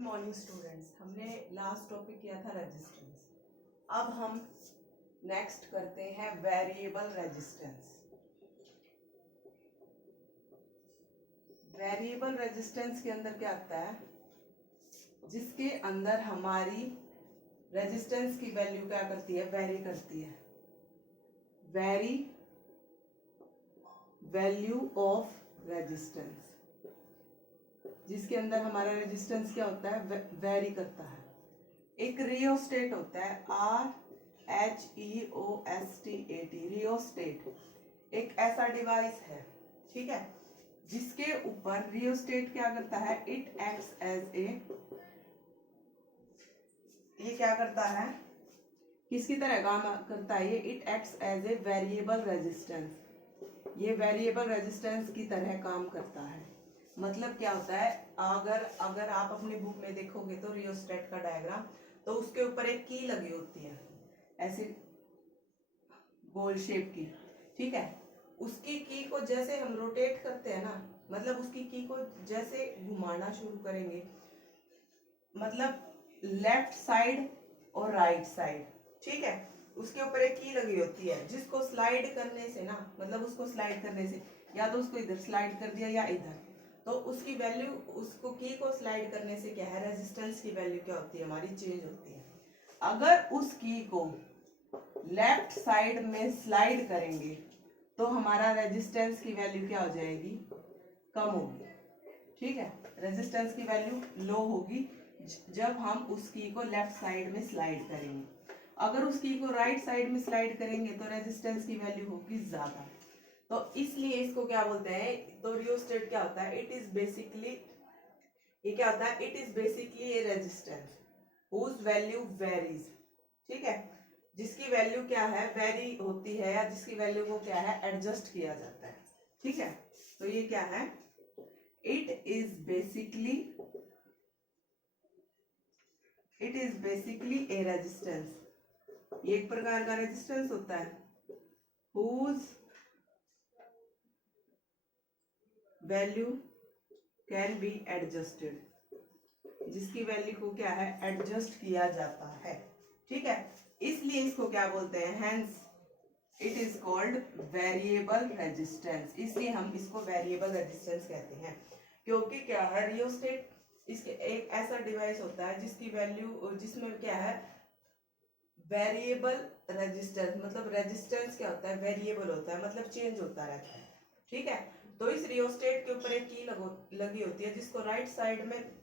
Morning students. हमने last topic किया था रेजिस्टेंस। अब हम नेक्स्ट करते हैं वेरिएबल रेजिस्टेंस। वेरिएबल रेजिस्टेंस के अंदर क्या आता है, जिसके अंदर हमारी रेजिस्टेंस की वैल्यू क्या करती है, वेरी करती है। वेरी वैल्यू ऑफ रेजिस्टेंस, जिसके अंदर हमारा रेजिस्टेंस क्या होता है, वेरी करता है। एक रियोस्टेट होता है, RHEOSTAT, रियोस्टेट एक ऐसा डिवाइस है, ठीक है, जिसके ऊपर रियोस्टेट क्या करता है, इट एक्ट्स एज ए, ये क्या करता है, किसकी तरह काम करता है ये, it acts as a variable resistance. ये वेरिएबल रेजिस्टेंस की तरह काम करता है। मतलब क्या होता है, अगर आप अपनी बुक में देखोगे तो रियोस्टेट का डायग्राम, तो उसके ऊपर एक की लगी होती है, ऐसे गोल शेप की, ठीक है। उसकी की को जैसे हम रोटेट करते हैं ना, मतलब उसकी की को जैसे घुमाना शुरू करेंगे, मतलब लेफ्ट साइड और राइट साइड, ठीक है, उसके ऊपर एक की लगी होती है, जिसको स्लाइड करने से ना, मतलब उसको स्लाइड करने से, या तो उसको इधर स्लाइड कर दिया या इधर, तो उसकी वैल्यू, उसको की को स्लाइड करने से क्या है, रेजिस्टेंस की वैल्यू क्या होती है, हमारी चेंज होती है। अगर उस की को लेफ्ट साइड में स्लाइड करेंगे तो हमारा रेजिस्टेंस की वैल्यू क्या हो जाएगी, कम होगी, ठीक है। रेजिस्टेंस की वैल्यू लो होगी जब हम उस की को लेफ्ट साइड में स्लाइड करेंगे। अगर उस की को राइट साइड में स्लाइड करेंगे तो रेजिस्टेंस की वैल्यू होगी ज्यादा। तो इसलिए इसको क्या बोलते हैं, तो रियोस्टेट क्या होता है, इट इज बेसिकली, ये क्या होता है, it is basically a resistance whose value varies, ठीक है, जिसकी वैल्यू क्या है, वेरी होती है, या जिसकी वैल्यू को क्या है, एडजस्ट किया जाता है, ठीक है। तो ये क्या है, it is basically a resistance, ये एक प्रकार का रेजिस्टेंस होता है, whose value can be adjusted, जिसकी वैल्यू को क्या है, एडजस्ट किया जाता है, ठीक है। इसलिए इसको क्या बोलते हैं, hence it is called variable resistance. इसलिए हम इसको वेरिएबल रेजिस्टेंस कहते हैं, क्योंकि क्या है, रियोस्टेट इसके एक ऐसा डिवाइस होता है जिसकी वैल्यू, जिसमें क्या है, वेरिएबल रेजिस्टेंस, मतलब रेजिस्टेंस क्या होता है, वेरिएबल होता है, मतलब चेंज होता रहता है, ठीक है। तो इस रियोस्टेट के ऊपर एक की लगी होती है, जिसको राइट साइड में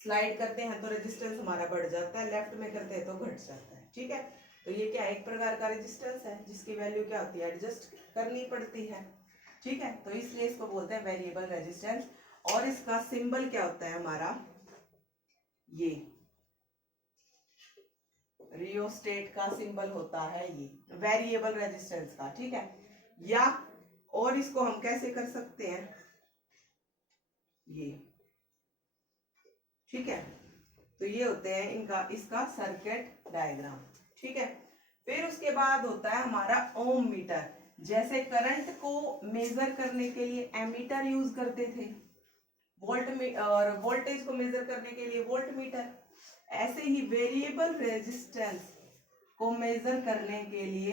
स्लाइड करते हैं तो रेजिस्टेंस हमारा बढ़ जाता है, लेफ्ट में करते हैं तो घट जाता है, ठीक है। तो ये क्या एक प्रकार का रेजिस्टेंस है, जिसकी वैल्यू क्या होती है, एडजस्ट करनी पड़ती है, ठीक है। तो इसलिए इसको बोलते हैं वेरिएबल रेजिस्टेंस। और इसका सिंबल क्या होता है हमारा, ये रियोस्टेट का सिंबल होता है ये वेरिएबल रेजिस्टेंस का, ठीक है। या और इसको हम कैसे कर सकते हैं, ये, ठीक है। तो ये होते हैं इनका, इसका सर्किट डायग्राम, ठीक है। फिर उसके बाद होता है हमारा ओम मीटर। जैसे करंट को मेजर करने के लिए एमीटर यूज करते थे, और वोल्टेज को मेजर करने के लिए वोल्ट मीटर, ऐसे ही वेरिएबल रेजिस्टेंस को मेजर करने के लिए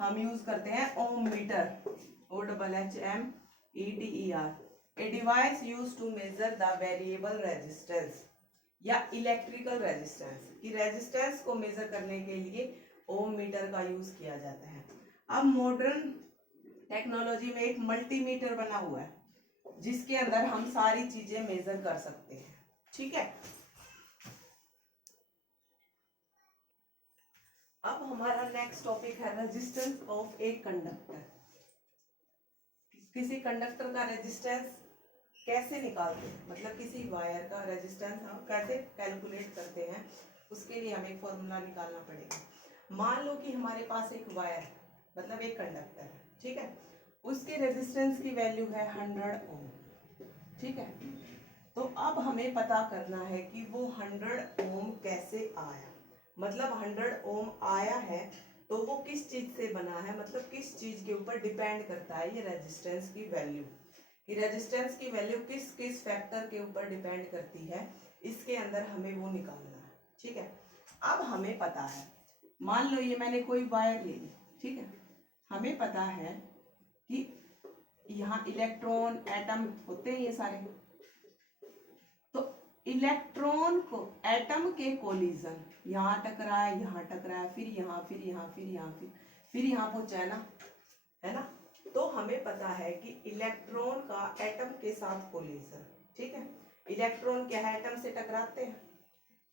हम यूज करते हैं ohm meter, OHMETER, a device use to measure the variable resistance या इलेक्ट्रिकल रेजिस्टेंस, की रेजिस्टेंस को मेजर करने के लिए ओम मीटर का यूज किया जाता है। अब मॉडर्न टेक्नोलॉजी में एक मल्टीमीटर बना हुआ है, जिसके अंदर हम सारी चीजें मेजर कर सकते हैं, ठीक है। अब हमारा नेक्स्ट टॉपिक है रेजिस्टेंस ऑफ ए कंडक्टर। किसी कंडक्टर का रेजिस्टेंस कैसे निकालते हैं, मतलब किसी वायर का रेजिस्टेंस हम कैसे कैलकुलेट करते हैं, उसके लिए हमें एक फॉर्मूला निकालना पड़ेगा। मान लो कि हमारे पास एक वायर, मतलब एक कंडक्टर है, ठीक है, उसके रेजिस्टेंस की वैल्यू है 100 ओम, ठीक है। तो अब हमें पता करना है कि वो 100 ओम कैसे आया, मतलब 100 ओम आया है तो वो किस चीज से बना है, मतलब किस चीज के ऊपर डिपेंड करता है ये रेजिस्टेंस की वैल्यू, कि रेजिस्टेंस की वैल्यू किस किस फैक्टर के ऊपर डिपेंड करती है, इसके अंदर हमें वो निकालना है, ठीक है। अब हमें पता है, मान लो ये मैंने कोई वायर ले ली, ठीक है, हमें पता है कि यहाँ इलेक्ट्रॉन एटम होते हैं ये सारे, तो इलेक्ट्रॉन को एटम के कोलिजन यहाँ टकराए, यहाँ टकराए, फिर यहाँ, फिर यहाँ, फिर यहाँ, फिर यहाँ पहुंचा है ना। तो हमें पता है कि इलेक्ट्रॉन का एटम के साथ कोलिजन, ठीक है, इलेक्ट्रॉन क्या है, एटम से टकराते हैं।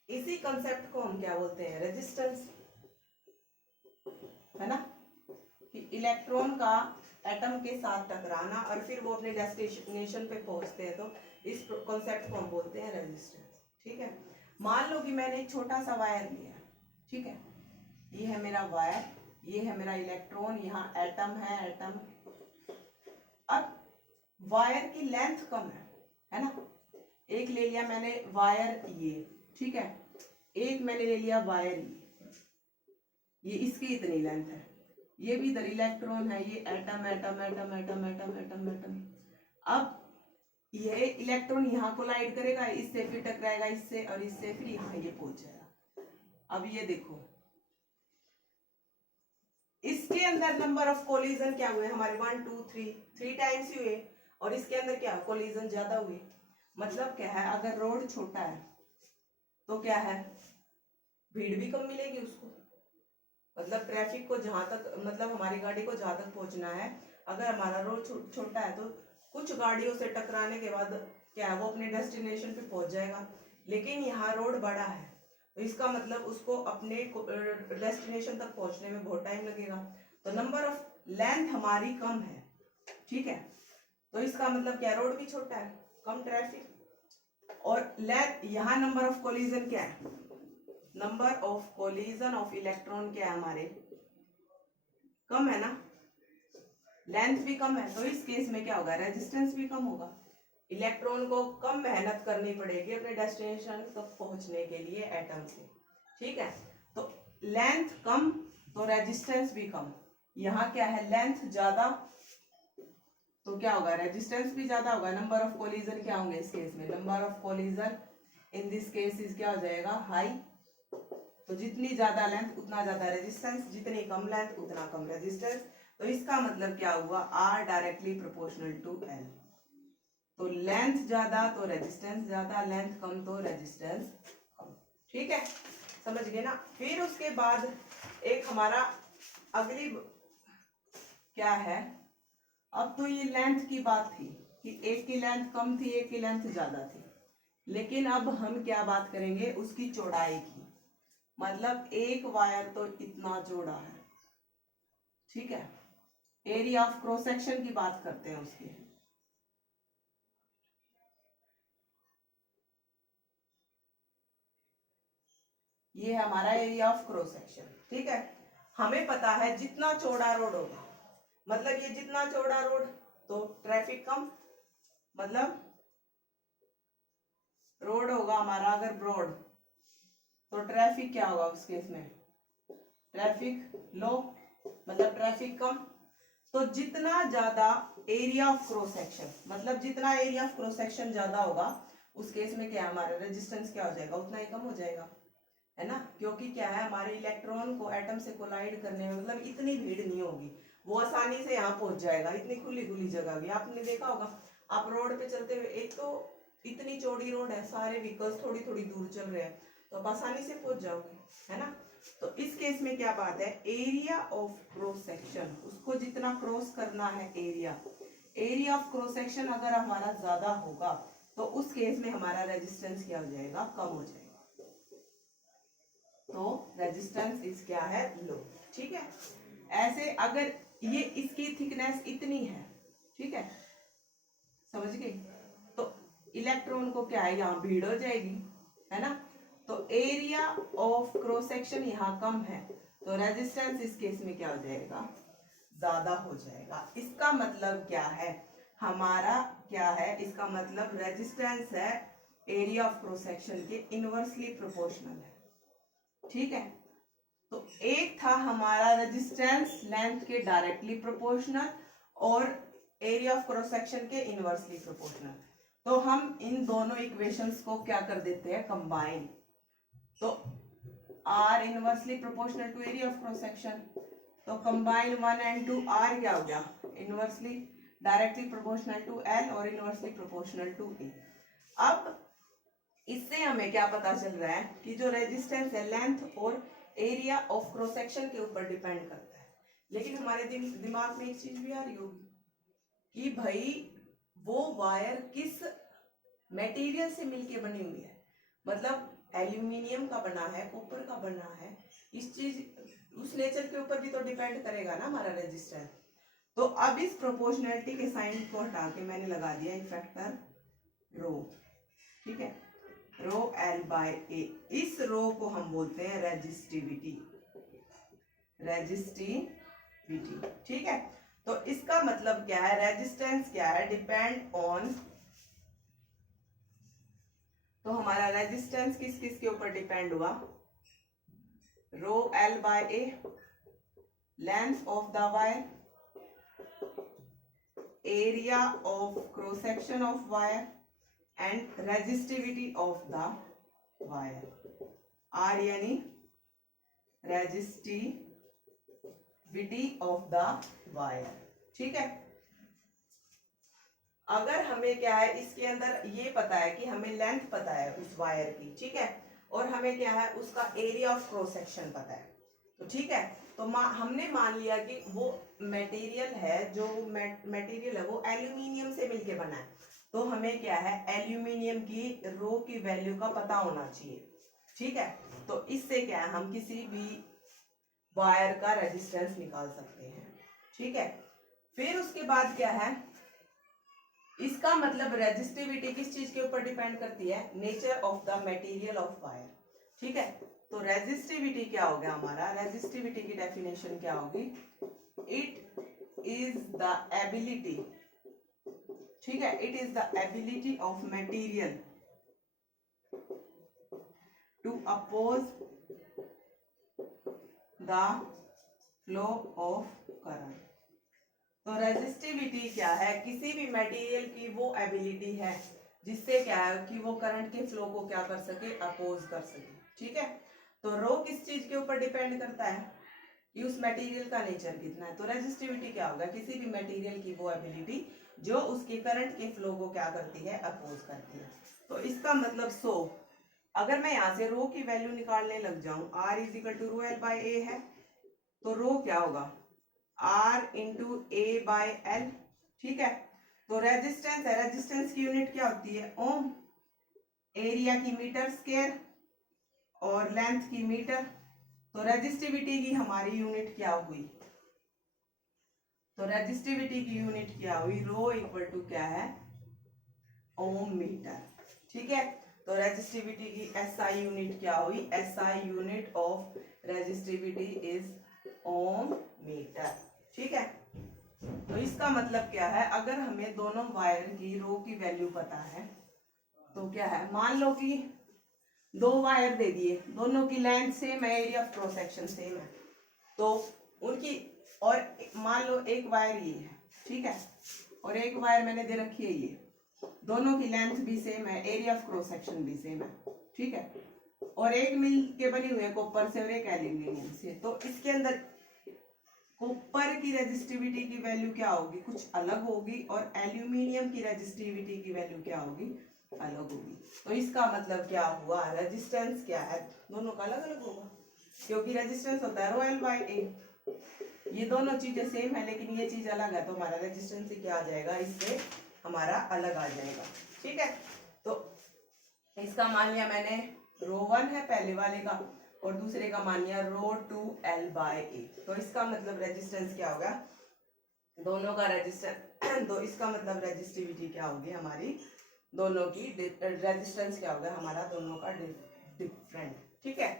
इसी कंसेप्ट को हम क्या बोलते हैं, रेजिस्टेंस, है ना, कि इलेक्ट्रॉन का एटम के साथ टकराना और फिर वो अपने डेस्टिनेशन पे पहुंचते हैं, तो इस कॉन्सेप्ट को हम बोलते हैं रेजिस्टेंस, ठीक है। मान लो कि मैंने एक छोटा सा वायर लिया, ठीक है, ये है मेरा वायर, ये है मेरा इलेक्ट्रॉन, यहाँ एटम है, एटम। अब वायर की लेंथ कम है ना, एक ले लिया मैंने वायर ये, ठीक है, एक मैंने ले लिया वायर ये इसकी इतनी लेंथ है, ये भी इधर इलेक्ट्रॉन है, ये atom atom atom atom atom atom atom. अब ये इलेक्ट्रॉन यहाँ कोलाइड करेगा, इससे फिर टकराएगा इससे और इससे, फिर यहाँ ये पहुंच जाएगा। अब ये देखो, इसके अंदर नंबर ऑफ कोलिजन क्या हुए हमारे, 1 2 3 टाइम्स हुए, और इसके अंदर क्या कोलिजन ज्यादा हुए। मतलब क्या है, अगर रोड छोटा है तो क्या है, भीड़ भी कम मिलेगी उसको, मतलब ट्रैफिक को जहां तक, मतलब हमारी गाड़ी को जहां तक पहुंचना है, अगर हमारा रोड छोटा है तो कुछ गाड़ियों से टकराने के बाद क्या है, वो अपने डेस्टिनेशन पे पहुंच जाएगा। लेकिन यहाँ रोड बड़ा है तो इसका मतलब उसको अपने डेस्टिनेशन तक पहुंचने में बहुत टाइम लगेगा, तो नंबर ऑफ लेंथ हमारी कम है, ठीक है। तो इसका मतलब क्या, रोड भी छोटा है, कम ट्रैफिक, और लेंथ, यहाँ नंबर ऑफ कोलिजन क्या है, number of collision of electron क्या है हमारे, कम है ना, लेंथ भी कम है, तो इस केस में क्या होगा, रेजिस्टेंस भी कम होगा। इलेक्ट्रॉन को कम मेहनत करनी पड़ेगी अपने डेस्टिनेशन तक पहुंचने के लिए एटम से, ठीक है। तो लेंथ कम तो रेजिस्टेंस भी कम, यहाँ क्या है, लेंथ ज्यादा तो क्या होगा, रेजिस्टेंस भी ज्यादा होगा। नंबर ऑफ कोलिजन क्या होंगे इस केस में, number of collision in this case is क्या हो जाएगा, हाई। तो जितनी ज्यादा लेंथ उतना ज्यादा रेजिस्टेंस, जितनी कम लेंथ उतना कम रेजिस्टेंस। तो इसका मतलब क्या हुआ, R directly proportional to L. तो लेंथ ज्यादा तो रेजिस्टेंस ज्यादा, लेंथ कम तो रेजिस्टेंस कम, ठीक है, समझ गए ना। फिर उसके बाद एक हमारा अगली क्या है, अब तो ये लेंथ की बात थी कि एक की लेंथ कम थी, एक की लेंथ ज्यादा थी, लेकिन अब हम क्या बात करेंगे, उसकी चौड़ाई की। मतलब एक वायर तो इतना चौड़ा है, ठीक है, एरिया ऑफ क्रॉस सेक्शन की बात करते हैं उसकी। ये है हमारा एरिया ऑफ क्रॉस सेक्शन, ठीक है। हमें पता है जितना चौड़ा रोड होगा, मतलब ये जितना चौड़ा रोड तो ट्रैफिक कम, मतलब रोड होगा हमारा अगर ब्रॉड तो ट्रैफिक क्या होगा उस केस में, ट्रैफिक लो, मतलब ट्रैफिक कम। तो जितना ज्यादा एरिया ऑफ क्रॉस सेक्शन, मतलब जितना एरिया ऑफ क्रॉस सेक्शन ज्यादा होगा उस केस में क्या हमारा रेजिस्टेंस क्या हो जाएगा, उतना ही कम हो जाएगा, है ना। क्योंकि क्या है, हमारे इलेक्ट्रॉन को एटम से कोलाइड करने में मतलब इतनी भीड़ नहीं होगी, वो आसानी से यहाँ पहुंच जाएगा। इतनी खुली खुली जगह भी आपने देखा होगा, आप रोड पे चलते हुए, एक तो इतनी चौड़ी रोड है, सारे व्हीकल्स थोड़ी थोड़ी दूर चल रहे हैं, तो आप आसानी से पहुंच जाओगे, है ना। तो इस केस में क्या बात है, एरिया ऑफ क्रॉस सेक्शन, उसको जितना क्रॉस करना है एरिया ऑफ क्रॉस सेक्शन अगर हमारा ज्यादा होगा तो उस केस में हमारा रेजिस्टेंस क्या हो जाएगा, कम हो जाएगा। तो रेजिस्टेंस इस क्या है, लो, ठीक है। ऐसे अगर ये इसकी थिकनेस इतनी है, ठीक है, समझ गए, तो इलेक्ट्रॉन को क्या है, यहाँ भीड़ हो जाएगी, है ना। तो एरिया ऑफ क्रॉस सेक्शन यहाँ कम है तो रेजिस्टेंस इस केस में क्या हो जाएगा, ज्यादा हो जाएगा। इसका मतलब क्या है, हमारा क्या है, इसका मतलब रेजिस्टेंस है एरिया ऑफ क्रॉस सेक्शन के इनवर्सली प्रोपोर्शनल है, ठीक है। तो एक था हमारा रेजिस्टेंस लेंथ के डायरेक्टली प्रोपोर्शनल और एरिया ऑफ क्रॉस सेक्शन के इनवर्सली प्रोपोर्शनल। तो हम इन दोनों इक्वेशंस को क्या कर देते हैं, कंबाइन। तो R inversely proportional to area of cross section, तो कंबाइन 1 and 2, R क्या हो गया, inversely directly proportional to L और इनवर्सली प्रोपोर्शनल टू A। अब इससे हमें क्या पता चल रहा है कि जो रेजिस्टेंस है लेंथ और एरिया ऑफ क्रॉस सेक्शन के ऊपर डिपेंड करता है। लेकिन हमारे दिमाग में एक चीज भी आ रही होगी कि भाई वो वायर किस मटेरियल से मिलके बनी हुई है, मतलब एल्यूमिनियम का बना है, कॉपर का बना है, इस चीज उस नेचर के ऊपर भी तो डिपेंड करेगा ना हमारा रेजिस्टेंस। तो अब इस प्रोपोर्शनैलिटी के साइन को हटा के मैंने लगा दिया एक फैक्टर रो, ठीक है, रो L बाय A। इस रो को हम बोलते हैं रेजिस्टिविटी, रेजिस्टिविटी, ठीक है। तो इसका मतलब क्या है, रेजिस्टेंस क्या है, डिपेंड ऑन, तो हमारा रेजिस्टेंस किस किस के ऊपर डिपेंड हुआ, rho L by A, length of the wire, area of cross section of wire and resistivity of the wire. R यानी रेजिस्टिविटी ऑफ द वायर, ठीक है। अगर हमें क्या है इसके अंदर ये पता है कि हमें लेंथ पता है उस वायर की, ठीक है, और हमें क्या है उसका एरिया ऑफ क्रॉस सेक्शन पता है, तो ठीक है। तो हमने मान लिया कि वो मटेरियल है, जो मटेरियल है वो एल्यूमिनियम से मिलके बना है, तो हमें क्या है एल्यूमिनियम की रो की वैल्यू का पता होना चाहिए, ठीक है। तो इससे क्या है हम किसी भी वायर का रेजिस्टेंस निकाल सकते हैं, ठीक है। फिर उसके बाद क्या है, इसका मतलब रेजिस्टिविटी किस चीज के ऊपर डिपेंड करती है, nature of the material of wire, ठीक है। तो रेजिस्टिविटी क्या हो गया हमारा, रेजिस्टिविटी की डेफिनेशन क्या होगी, इट इज द एबिलिटी, ठीक है, it is the ability of material to oppose the flow of current. तो रेजिस्टिविटी क्या है, किसी भी मटेरियल की वो एबिलिटी है जिससे क्या है कि वो करंट के फ्लो को क्या कर सके, अपोज कर सके, ठीक है। तो रो किस चीज के ऊपर डिपेंड करता है कि उस मटेरियल का नेचर कितना है। तो रेजिस्टिविटी क्या होगा, किसी भी मटेरियल की वो एबिलिटी जो उसके करंट के फ्लो को क्या करती है, अपोज करती है। तो इसका मतलब अगर मैं यहाँ से रो की वैल्यू निकालने लग जाऊं, R is equal to rho L by A है, तो रो क्या होगा, R into A by L, ठीक है। तो रेजिस्टेंस है, रेजिस्टेंस की यूनिट क्या होती है, ओम, एरिया की मीटर स्क्वायर और लेंथ की मीटर। तो रेजिस्टिविटी की हमारी यूनिट क्या हुई, तो रेजिस्टिविटी की यूनिट क्या हुई, रो इक्वल टू क्या है, ओम मीटर, ठीक है। तो रेजिस्टिविटी की SI यूनिट क्या हुई, SI unit of resistivity is ohm metre, ठीक है। तो इसका मतलब क्या है, अगर हमें दोनों वायर की रो की वैल्यू पता है तो क्या है, मान लो कि दो वायर दे दिए, दोनों की लेंथ सेम है, area of cross section same है, तो उनकी, और मान लो एक वायर ये है, ठीक है, और एक वायर मैंने दे रखी है ये, दोनों की लेंथ भी सेम है, एरिया ऑफ क्रॉस सेक्शन भी सेम है, ठीक है, और एक मिल के बनी हुई है कॉपर से और एक एल्यूमिनियम से। तो इसके अंदर कॉपर की रेजिस्टिविटी की वैल्यू क्या होगी, कुछ अलग होगी, और एल्यूमिनियम की रेजिस्टिविटी की वैल्यू क्या होगी, अलग होगी। तो इसका मतलब क्या हुआ, रेजिस्टेंस क्या है, दोनों का अलग अलग होगा, क्योंकि रेजिस्टेंस होता है रो L बाय A। ये दोनों चीजें सेम है लेकिन ये चीज अलग है, तो हमारा रेजिस्टेंस क्या आ जाएगा, इससे हमारा अलग आ जाएगा, ठीक है। तो इसका मान लिया मैंने रो 1 है पहले वाले का, और दूसरे का मान लिया रो 2L बाय A। तो इसका मतलब रेजिस्टेंस क्या होगा, दोनों का रेजिस्टेंस तो इसका मतलब रेजिस्टिविटी क्या होगी हमारी, दोनों की रेजिस्टेंस क्या होगा हमारा, दोनों का डिफरेंट, ठीक है।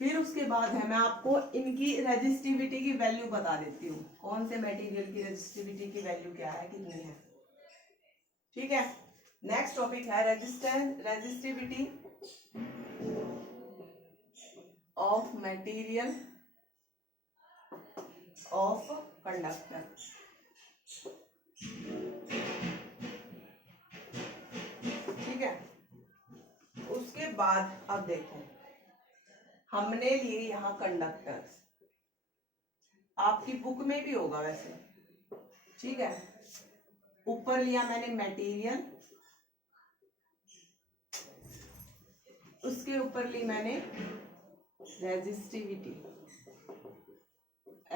फिर उसके बाद है, मैं आपको इनकी रेजिस्टिविटी की वैल्यू बता देती हूँ, कौन से मटेरियल की रेजिस्टिविटी की वैल्यू क्या है, कितनी है, ठीक है। नेक्स्ट टॉपिक है resistivity of material of conductor. बाद अब देखो हमने लिए यहाँ कंडक्टर्स, आपकी बुक में भी होगा वैसे, ठीक है। ऊपर लिया मैंने मटेरियल, उसके ऊपर ली मैंने रेजिस्टिविटी,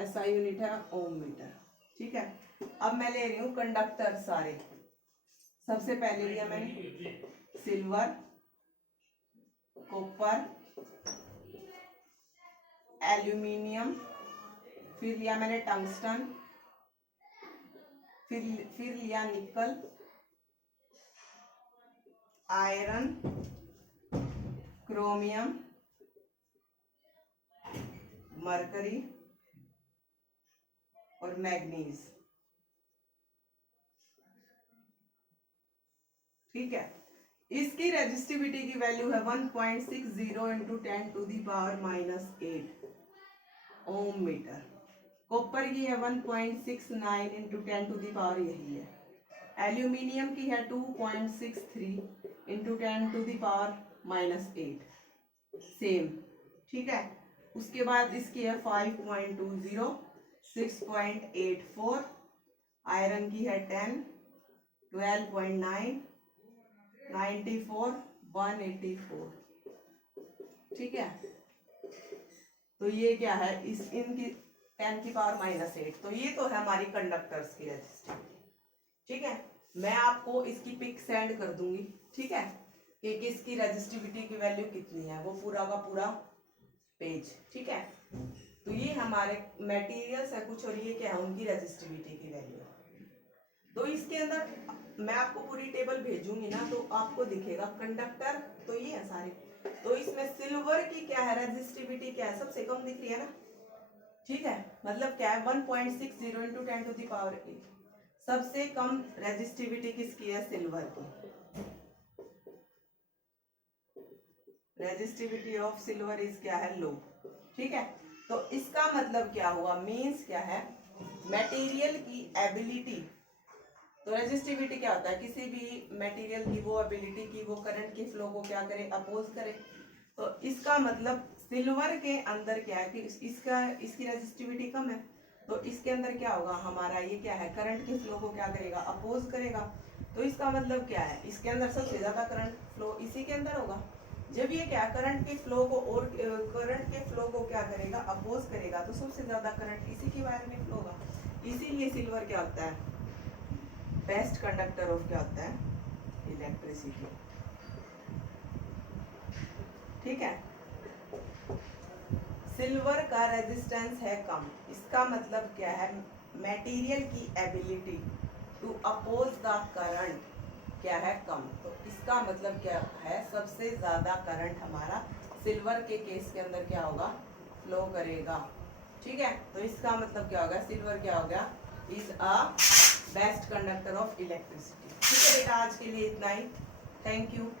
SI यूनिट है ओम मीटर, ठीक है। अब मैं ले रही हूं कंडक्टर सारे। सबसे पहले लिया मैंने सिल्वर, कॉपर, एल्यूमिनियम, फिर लिया मैंने टंगस्टन, फिर लिया निकल, आयरन, क्रोमियम, मरकरी और मैग्नीज, ठीक है। इसकी रेजिस्टिविटी की वैल्यू है 1.60 इंटू 10⁻⁻8 ओम मीटर। कॉपर की है 1.69 इंटू 10⁻, यही है। एल्यूमिनियम की है 2.63 इंटू 10⁻⁻8, सेम, ठीक है। उसके बाद इसकी है 5.20, 6.84, आयरन की है 10, 12.9, 94, 184, ठीक है। तो ये क्या है, इस इनकी 10⁻⁻8, तो ये तो है हमारी कंडक्टर्स की रेजिस्टिविटी, ठीक है। मैं आपको इसकी पिक सेंड कर दूंगी, ठीक है, कि किसकी रेजिस्टिविटी की वैल्यू कितनी है, वो पूरा का पूरा पेज, ठीक है। तो ये हमारे मटेरियल्स है कुछ, और ये क्या है उनकी रेजिस्टिविटी की वैल्यू। तो इसके अंदर मैं आपको पूरी टेबल भेजूंगी ना, तो आपको दिखेगा कंडक्टर तो ये है सारे। तो इसमें सिल्वर की क्या है रेजिस्टिविटी, क्या है, सबसे कम दिख रही है ना, ठीक है। मतलब क्या है 1.60 इंटू 10⁸ सबसे कम रेजिस्टिविटी किसकी है, सिल्वर की। रेजिस्टिविटी ऑफ सिल्वर इज क्या है, लो, ठीक है। तो इसका मतलब क्या हुआ, मींस क्या है, मटेरियल की एबिलिटी। तो रेजिस्टिविटी क्या होता है, किसी भी मटेरियल की वो एबिलिटी की वो करंट के फ्लो को क्या करे, अपोज करे। तो इसका मतलब सिल्वर के अंदर क्या है कि इसकी रेजिस्टिविटी कम है, तो इसके अंदर क्या होगा हमारा, ये क्या है, करंट के फ्लो को क्या करेगा, अपोज करेगा। तो इसका मतलब क्या है, इसके अंदर सबसे ज्यादा करंट फ्लो इसी के अंदर होगा। जब ये क्या करंट के फ्लो को और करंट के फ्लो को क्या करेगा, अपोज करेगा, तो सबसे ज्यादा करंट इसी की वायर में फ्लो होगा। इसीलिए सिल्वर क्या होता है, बेस्ट कंडक्टर ऑफ क्या होता है, इलेक्ट्रिसिटी, ठीक है। सिल्वर का रेजिस्टेंस है कम, इसका मतलब क्या है, मटेरियल की ability to oppose the current क्या है, कम। तो इसका मतलब क्या है, सबसे ज्यादा करंट हमारा सिल्वर के केस के अंदर क्या होगा, फ्लो करेगा, ठीक है। तो इसका मतलब क्या होगा, सिल्वर क्या हो गया, is a best conductor of electricity, ठीक है बेटा। आज के लिए इतना ही, थैंक यू।